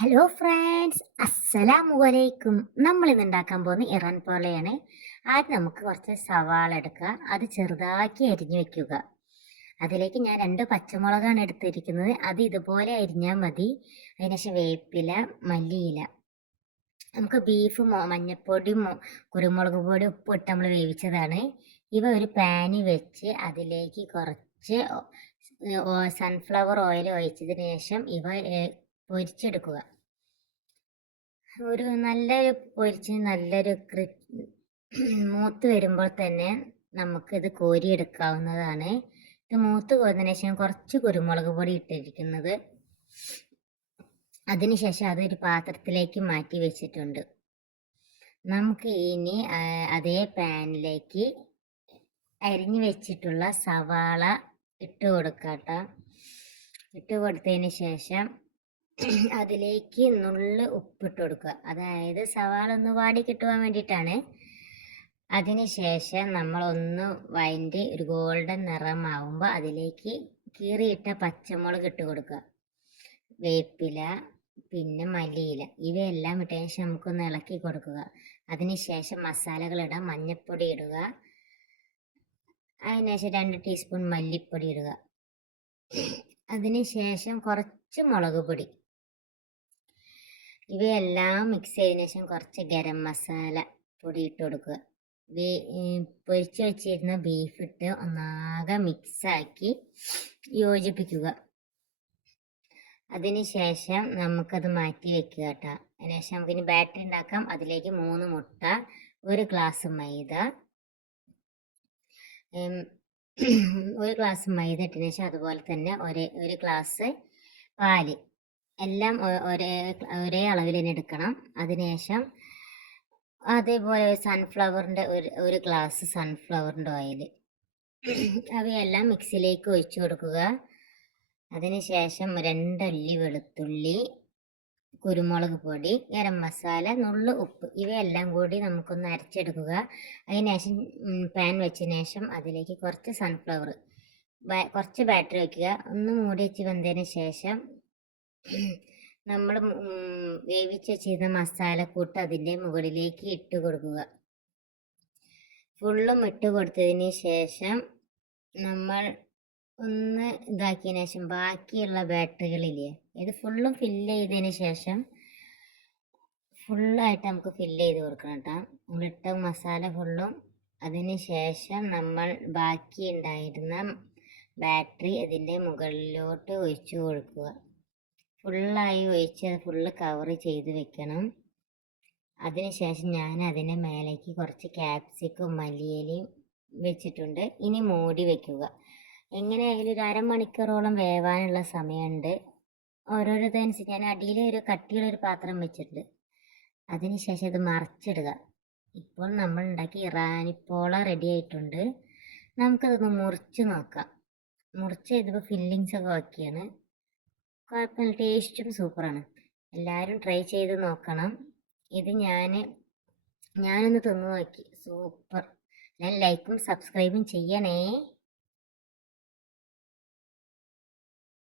Hello friends, അസ്സലാമു അലൈക്കും. നമ്മൾ ഇന്ന് ഉണ്ടാക്കാൻ പോകുന്ന ഇറാൻ പോലെയാണ്. ആദ്യം നമുക്ക് കുറച്ച് സവാള എടുക്കുക, അത് ചെറുതാക്കി അരിഞ്ഞു വെക്കുക. അതിലേക്ക് ഞാൻ 2 പച്ചമുളകാണ് എടുത്തിരിക്കുന്നത്. അത് ഇതുപോലെ അരിഞ്ഞാൽ മതി. അതിനുശേഷം വേപ്പില, മല്ലിയില. നമുക്ക് ബീഫ് മഞ്ഞൾപ്പൊടി, കുരുമുളക് പൊടി, ഉപ്പ് ഇട്ട് നമ്മൾ വേവിച്ചതാണ്. ഇവ ഒരു പാന് വെച്ച് അതിലേക്ക് കുറച്ച് സൺഫ്ലവർ ഓയിൽ ഒഴിച്ചതിന് ശേഷം ഇവ പൊരിച്ചെടുക്കുക. ഒരു നല്ലൊരു നല്ലൊരു മൂത്ത് വരുമ്പോൾ തന്നെ നമുക്കിത് കോരിയെടുക്കാവുന്നതാണ്. ഇത് മൂത്ത് പോയതിനു ശേഷം കുറച്ച് കുരുമുളക് പൊടി ഇട്ടിരിക്കുന്നത്. അതിനുശേഷം അതൊരു പാത്രത്തിലേക്ക് മാറ്റി വെച്ചിട്ടുണ്ട്. നമുക്ക് ഇനി അതേ പാനിലേക്ക് അരിഞ്ഞു വെച്ചിട്ടുള്ള സവാള ഇട്ട് കൊടുക്കാം. ഇട്ട് കൊടുത്തതിന് ശേഷം അതിലേക്ക് നുള്ള് ഉപ്പിട്ട് കൊടുക്കുക. അതായത് സവാള ഒന്ന് വാടി കിട്ടുവാൻ വേണ്ടിയിട്ടാണ്. അതിനുശേഷം നമ്മളൊന്ന് വഴറ്റി ഒരു ഗോൾഡൻ നിറമാവുമ്പോൾ അതിലേക്ക് കീറിയിട്ട പച്ചമുളക് ഇട്ട് കൊടുക്കുക. വേപ്പില, പിന്നെ മല്ലിയില, ഇവയെല്ലാം ഇട്ടതിന് ശേഷം നമുക്കൊന്ന് ഇളക്കി കൊടുക്കുക. അതിനുശേഷം മസാലകൾ ഇടാം. മഞ്ഞൾപ്പൊടി ഇടുക. അതിനുശേഷം 2 ടീസ്പൂൺ മല്ലിപ്പൊടി ഇടുക. അതിനുശേഷം കുറച്ച് മുളക് പൊടി. ഇവയെല്ലാം മിക്സ് ചെയ്തതിനു ശേഷം കുറച്ച് ഗരം മസാല പൊടി ഇട്ട് കൊടുക്കുക. പൊരിച്ച് വെച്ചിരുന്ന ബീഫ് ഇട്ട് ഒന്നാകെ മിക്സാക്കി യോജിപ്പിക്കുക. അതിനുശേഷം നമുക്കത് മാറ്റി വെക്കുക കേട്ടോ. അതിനുശേഷം നമുക്കിനി ബാറ്ററി ഉണ്ടാക്കാം. അതിലേക്ക് 3 മുട്ട, 1 ഗ്ലാസ് മൈദ, 1 ഗ്ലാസ് മൈദ ഇട്ടതിന് ശേഷം അതുപോലെ തന്നെ ഒരു ഗ്ലാസ് പാല്, എല്ലാം ഒരേ അളവിൽ തന്നെ എടുക്കണം. അതിനുശേഷം അതേപോലെ സൺഫ്ലവറിൻ്റെ ഒരു ഗ്ലാസ് സൺഫ്ലവറിൻ്റെ ഓയിൽ, അവയെല്ലാം മിക്സിയിലേക്ക് ഒഴിച്ചു കൊടുക്കുക. അതിനുശേഷം 2 അല്ലി വെളുത്തുള്ളി, കുരുമുളക് പൊടി, ഗരം മസാല, നുള്ളു ഉപ്പ്, ഇവയെല്ലാം കൂടി നമുക്കൊന്ന് അരച്ചെടുക്കുക. അതിനുശേഷം പാൻ വെച്ചതിന് ശേഷം അതിലേക്ക് കുറച്ച് സൺഫ്ലവർ, കുറച്ച് ബാറ്ററി വയ്ക്കുക. ഒന്ന് മൂടി വെച്ച് വെന്തതിന് ശേഷം നമ്മൾ വേവിച്ച് വെച്ചിരുന്ന മസാലക്കൂട്ട് അതിൻ്റെ മുകളിലേക്ക് ഇട്ട് കൊടുക്കുക. ഫുള്ളും ഇട്ട് കൊടുത്തതിന് ശേഷം നമ്മൾ ഒന്ന് ഇതാക്കിയതിന് ശേഷം ബാക്കിയുള്ള ബാറ്ററികളില്ലേ, ഇത് ഫുള്ളും ഫില്ല് ചെയ്തതിന് ശേഷം ഫുള്ളായിട്ട് നമുക്ക് ഫില്ല് ചെയ്ത് കൊടുക്കണം കേട്ടോ, നമ്മളിട്ട മസാല ഫുള്ളും. അതിന് ശേഷം നമ്മൾ ബാക്കി ഉണ്ടായിരുന്ന ബാറ്ററി അതിൻ്റെ മുകളിലോട്ട് ഒഴിച്ചു കൊടുക്കുക. ഫുള്ളായി ഒഴിച്ച് അത് ഫുള്ള് കവർ ചെയ്ത് വെക്കണം. അതിനുശേഷം ഞാൻ അതിൻ്റെ മേലേക്ക് കുറച്ച് ക്യാപ്സിക്കും മല്ലിയിലയും വെച്ചിട്ടുണ്ട്. ഇനി മൂടി വെക്കുക. എങ്ങനെയായാലും ഒരു അരമണിക്കൂറോളം വേവാനുള്ള സമയമുണ്ട്. ഓരോരുത്തനുസരിച്ച് ഞാൻ അടിയിൽ ഒരു കട്ടിയുള്ളൊരു പാത്രം വെച്ചിട്ടുണ്ട്. അതിനുശേഷം ഇത് മറിച്ചിടുക. ഇപ്പോൾ നമ്മൾ ഉണ്ടാക്കി ഇറാനിപ്പോള റെഡി ആയിട്ടുണ്ട്. നമുക്കതൊന്ന് മുറിച്ച് നോക്കാം. മുറിച്ച് ഇതിപ്പോൾ ഫില്ലിങ്സ് ഒക്കെ വയ്ക്കുകയാണ്. കുഴപ്പമില്ല, ടേസ്റ്റും സൂപ്പറാണ്. എല്ലാവരും ട്രൈ ചെയ്ത് നോക്കണം. ഇത് ഞാനൊന്ന് തിന്നു നോക്കി, സൂപ്പർ. ഞാൻ ലൈക്കും സബ്സ്ക്രൈബും ചെയ്യണേ.